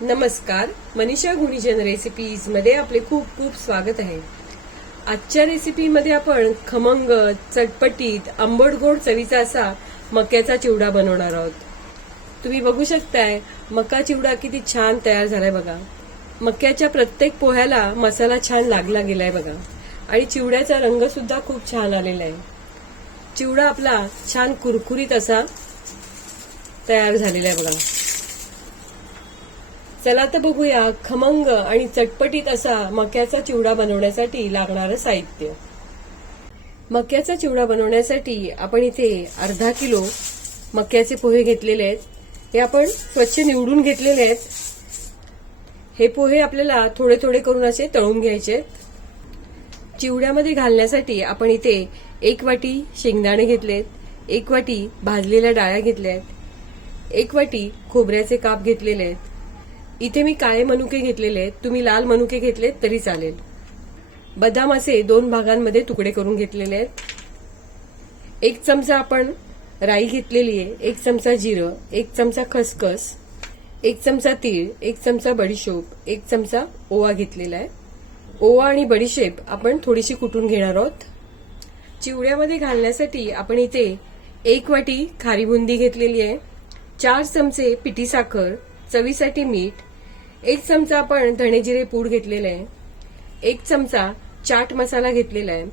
नमस्कार. मनीषा गुणीजन रेसिपीजमध्ये आपले खूप खूप स्वागत आहे. आजच्या रेसिपीमध्ये आपण खमंग चटपटीत आंबट गोड चवीचा असा मक्याचा चिवडा बनवणार आहोत. तुम्ही बघू शकताय मका चिवडा किती छान तयार झालाय बघा. मक्याच्या प्रत्येक पोह्याला मसाला छान लागला गेलाय बघा. आणि चिवड्याचा रंग सुद्धा खूप छान आलेला आहे. चिवडा आपला छान कुरकुरीत असा तयार झालेला आहे बघा. चला तर बघूया खमंग आणि चटपटीत असा मक्याचा चिवडा बनवण्यासाठी लागणारं साहित्य. मक्याचा चिवडा बनवण्यासाठी आपण इथे अर्धा किलो मक्याचे पोहे घेतलेले आहेत. हे आपण स्वच्छ निवडून घेतलेले आहेत. हे पोहे आपल्याला थोडे थोडे करून असे तळून घ्यायचे चिवड्यामध्ये घालण्यासाठी आपण इथे एक वाटी शेंगदाणे घेतलेत एक वाटी भाजलेल्या डाळ्या घेतल्या आहेत. एक वाटी खोबऱ्याचे काप घेतलेले आहेत. इथे मी काळे मनुके घेतलेले आहेत. तुम्ही लाल मनुके घेतलेत तरी चालेल. बदाम असे दोन भागांमध्ये तुकडे करून घेतलेले आहेत. एक चमचा आपण राई घेतलेली आहे एक चमचा जिरं एक चमचा खसखस एक चमचा तीळ एक चमचा बडीशोप एक चमचा ओवा घेतलेला आहे. ओवा आणि बडीशेप आपण थोडीशी कुटून घेणार आहोत. चिवड्यामध्ये घालण्यासाठी आपण इथे एक वाटी खारी बुंदी घेतलेली आहे चार चमचे पिठी साखर चवीसाठी मीठ एक चमचा आपण धणेजिरे पूड घेतलेला आहे. एक चमचा चाट मसाला घेतलेला आहे.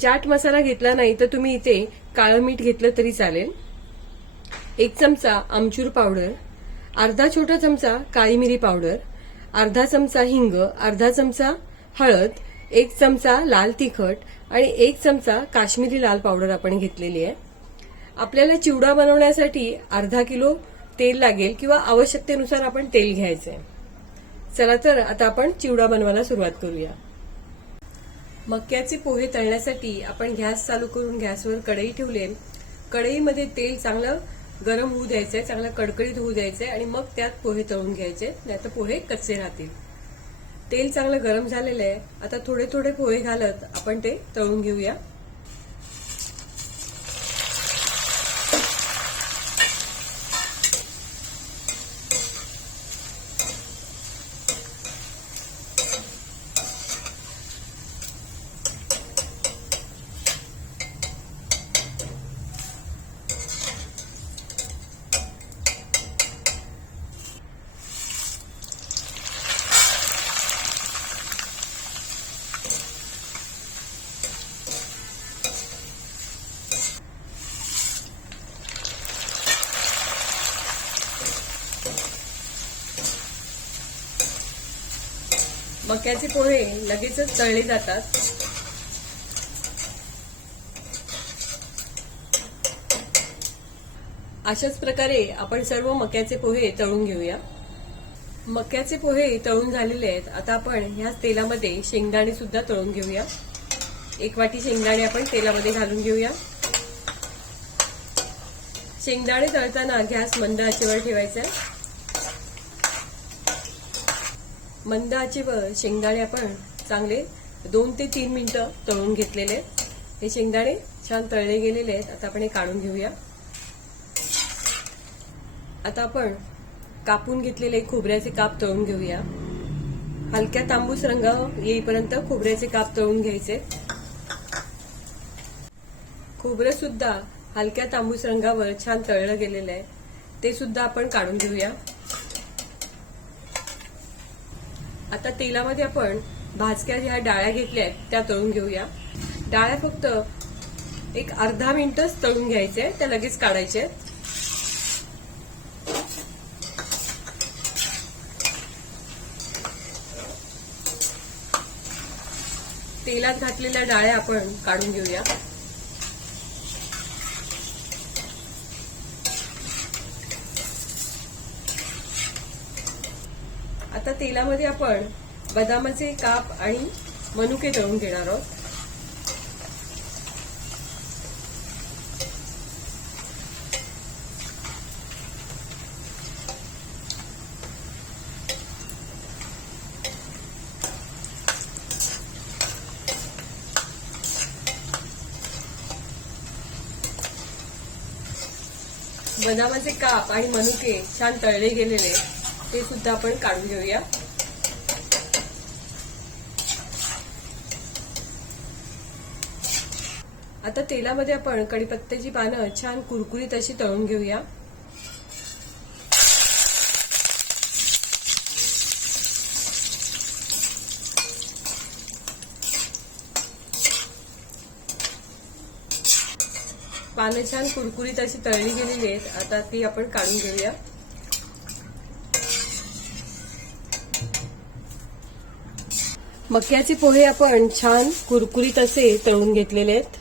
चाट मसाला घेतला नाही तर तुम्ही इथे काळं मीठ घेतलं तरी चालेल. एक चमचा आमचूर पावडर अर्धा छोटा चमचा काळी मिरी पावडर अर्धा चमचा हिंग अर्धा चमचा हळद एक चमचा लाल तिखट आणि एक चमचा काश्मीरी लाल पावडर आपण घेतलेली आहे. आपल्याला चिवडा बनवण्यासाठी अर्धा किलो तेल लागेल किंवा आवश्यकतेनुसार आपण तेल घ्यायचं आहे चला तर आता आपण चिवडा बनवायला सुरुवात करूया. मक्याचे पोहे तळण्यासाठी आपण गॅस चालू करून गॅसवर कढई ठेवले कढईमध्ये तेल चांगलं गरम होऊ द्यायचंय चांगलं कडकडीत होऊ द्यायचंय आणि मग त्यात पोहे तळून घ्यायचे नाहीतर पोहे कच्चे राहतील. तेल चांगलं गरम झालेलं आहे. आता थोडे थोडे पोहे घालत आपण ते तळून घेऊया. मक्याचे पोहे लगेचच तळले जातात. अशाच प्रकारे आपण सर्व मक्याचे पोहे तळून घेऊया. मक्याचे पोहे तळून झालेले आहेत. आता आपण ह्याच तेलामध्ये शेंगदाणे सुद्धा तळून घेऊया. एक वाटी शेंगदाणे आपण तेलामध्ये घालून घेऊया. शेंगदाणे तळताना गॅस मंद आचेवर ठेवायचा आहे. मंद आचेवर शेंगदाणे आपण चांगले दोन ते तीन मिनिटं तळून घेतलेले आहेत. हे शेंगदाणे छान तळले गेलेले आहेत. आता आपण हे काढून घेऊया. आता आपण कापून घेतलेले खोबऱ्याचे काप तळून घेऊया. हलक्या तांबूस रंग येईपर्यंत खोबऱ्याचे काप तळून घ्यायचे. खोबरं सुद्धा हलक्या तांबूस रंगावर छान तळलं गेलेलं आहे. ते सुद्धा आपण काढून घेऊया. आता तेलामध्ये आपण भाजक्या ज्या डाळ्या घेतल्या आहेत त्या तळून घेऊया. डाळ्या फक्त एक अर्धा मिनिटच तळून घ्यायचे त्या लगेच काढायचे. तेलात घातलेल्या डाळ्या आपण काढून घेऊया. आता तेलामध्ये आपण बदामाचे काप आणि मनुके तळून घेणार आहोत बदामाचे काप आणि मनुके छान तळले गेलेले आहेत. ते सुद्धा आपण काढून घेऊया. आता तेलामध्ये आपण कढीपत्त्याची पानं छान कुरकुरीत अशी तळून घेऊया. पानं छान कुरकुरीत अशी तळली गेलेली आहेत. आता ती आपण काढून घेऊया. मक्याचे पोहे आपण छान कुरकुरीत असे तळून घेतलेले आहेत.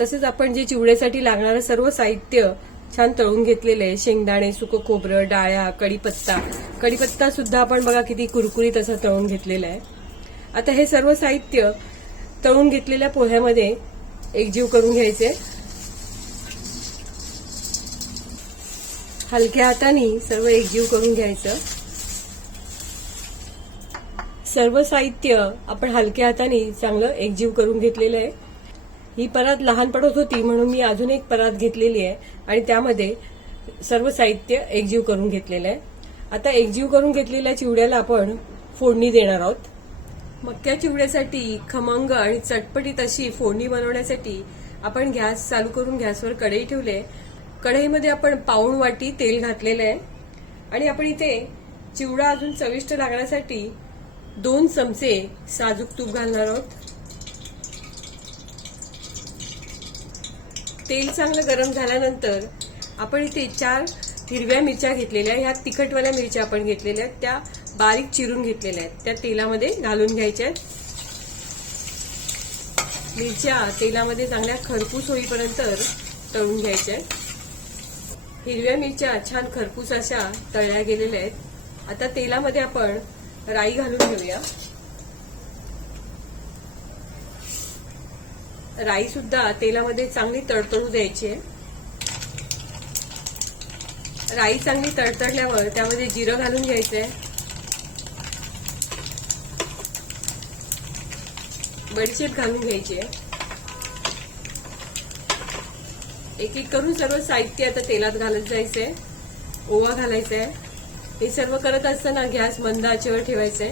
तसेच आपण जे चिवड्यासाठी लागणारं सर्व साहित्य छान तळून घेतलेले आहे. शेंगदाणे सुकं खोबरं डाळ्या कढीपत्ता. कढीपत्ता सुद्धा आपण बघा किती कुरकुरीत असं तळून घेतलेलं आहे. आता हे सर्व साहित्य तळून घेतलेल्या पोह्यामध्ये एकजीव करून घ्यायचे. हलक्या हाताने सर्व एकजीव करून घ्यायचं. सर्व साहित्य आपण हलक्या हाताने चांगलं एकजीव करून घेतलेलं आहे. ही परात लहान पडत होती म्हणून मी अजून एक परात घेतलेली आहे आणि त्यामध्ये सर्व साहित्य एकजीव करून घेतलेलं आहे. आता एकजीव करून घेतलेल्या चिवड्याला आपण फोडणी देणार आहोत. मक्या चिवड्यासाठी खमंग आणि चटपटीत अशी फोडणी बनवण्यासाठी आपण गॅस चालू करून गॅसवर कढई ठेवले कढईमध्ये आपण पाऊण वाटी तेल घातलेलं आहे. आणि आपण इथे चिवडा अजून चविष्ट लागण्यासाठी दोन चमचे साजूक तूप घालणार आहोत. तेल चांगलं गरम झाल्यानंतर आपण इथे चार हिरव्या मिरच्या घेतलेल्या ह्या तिखटवाल्या मिरच्या आपण घेतलेल्या आहेत. त्या बारीक चिरून घेतलेल्या आहेत. त्या तेलामध्ये घालून घ्यायच्या आहेत. मिरच्या तेलामध्ये चांगल्या खरपूस होईपर्यंत तळून घ्यायच्या आहेत. हिरव्या मिरच्या छान खरपूस अशा तळल्या गेलेल्या आहेत. आता तेलामध्ये आपण राई घालून घेऊया. राई सुद्धा तेलामध्ये चांगली तडतडू द्यायची आहे. राई चांगली तडतडल्यावर त्यामध्ये जिरं घालून घ्यायचंय बडीशेप घालून घ्यायची आहे. एक एक करून सर्व साहित्य आता तेलात घालत जायचंय. ओवा घालायचा आहे हे सर्व करत असताना गॅस मंद आचेवर ठेवायचे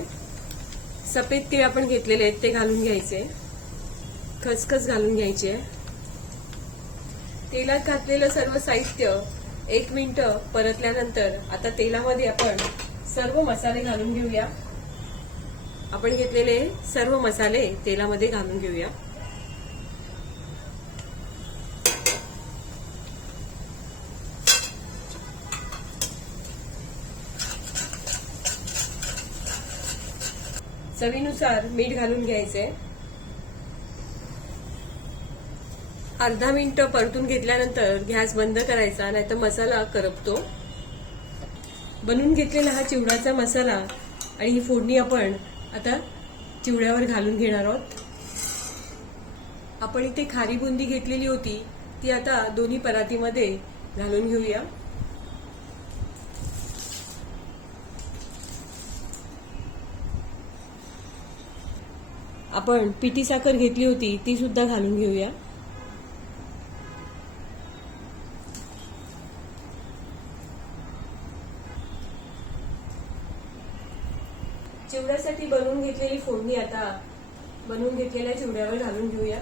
सफेद तीळ आपण घेतलेले आहेत ते घालून घ्यायचे. खसखस घालून घ्यायचे. तेलात घातलेलं सर्व साहित्य एक मिनिट परतल्यानंतर आता तेलामध्ये आपण सर्व मसाले घालून घेऊया. आपण घेतलेले सर्व मसाले तेलामध्ये घालून घेऊया. चवीनुसार मीठ घालून घ्यायचंय अर्धा मिनिट परतून घेतल्यानंतर गॅस बंद करायचा नाहीतर मसाला करपतो. बनवून घेतलेला हा चिवडाचा मसाला आणि ही फोडणी आपण आता चिवड्यावर घालून घेणार आहोत. आपण इथे खारी बुंदी घेतलेली होती ती आता दोन्ही परातीमध्ये घालून घेऊया. आपण पिठी साखर घेतली होती ती सुद्धा घालून घेऊया. चिवड्यासाठी बनवून घेतलेली फोडणी आता बनवून घेतलेल्या चिवड्यावर घालून घेऊया.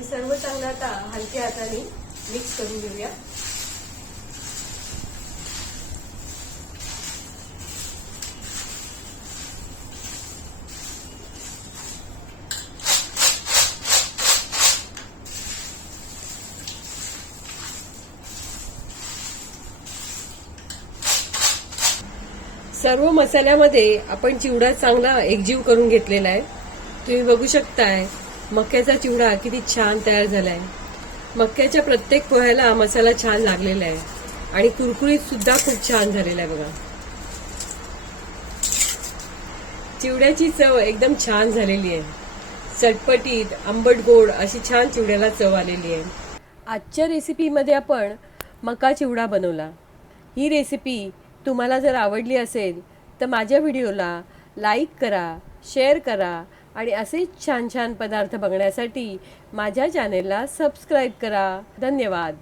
आणि सर्व चांगलं आता हलक्या हाताने मिक्स करून घेऊया. सर्व मसाल्यामध्ये आपण चिवडा चांगला एकजीव करून घेतलेला आहे. तुम्ही बघू शकताय. मक्याचा चिवडा किती छान तयार झालाय. मक्याच्या प्रत्येक पोह्याला मसाला छान लागलेला आहे. आणि कुरकुरीत सुद्धा खूप छान झालेला आहे बघा. चिवड्याची चव एकदम छान झालेली आहे. चटपटीत आंबट गोड अशी छान चिवड्याला चव आलेली आहे. आजच्या रेसिपीमध्ये आपण मका चिवडा बनवला. ही रेसिपी तुम्हाला जर आवडली असेल तर माझ्या व्हिडिओला लाईक करा शेअर करा आणि असेच छान छान पदार्थ बघण्यासाठी माझ्या चॅनेलला सबस्क्राईब करा. धन्यवाद.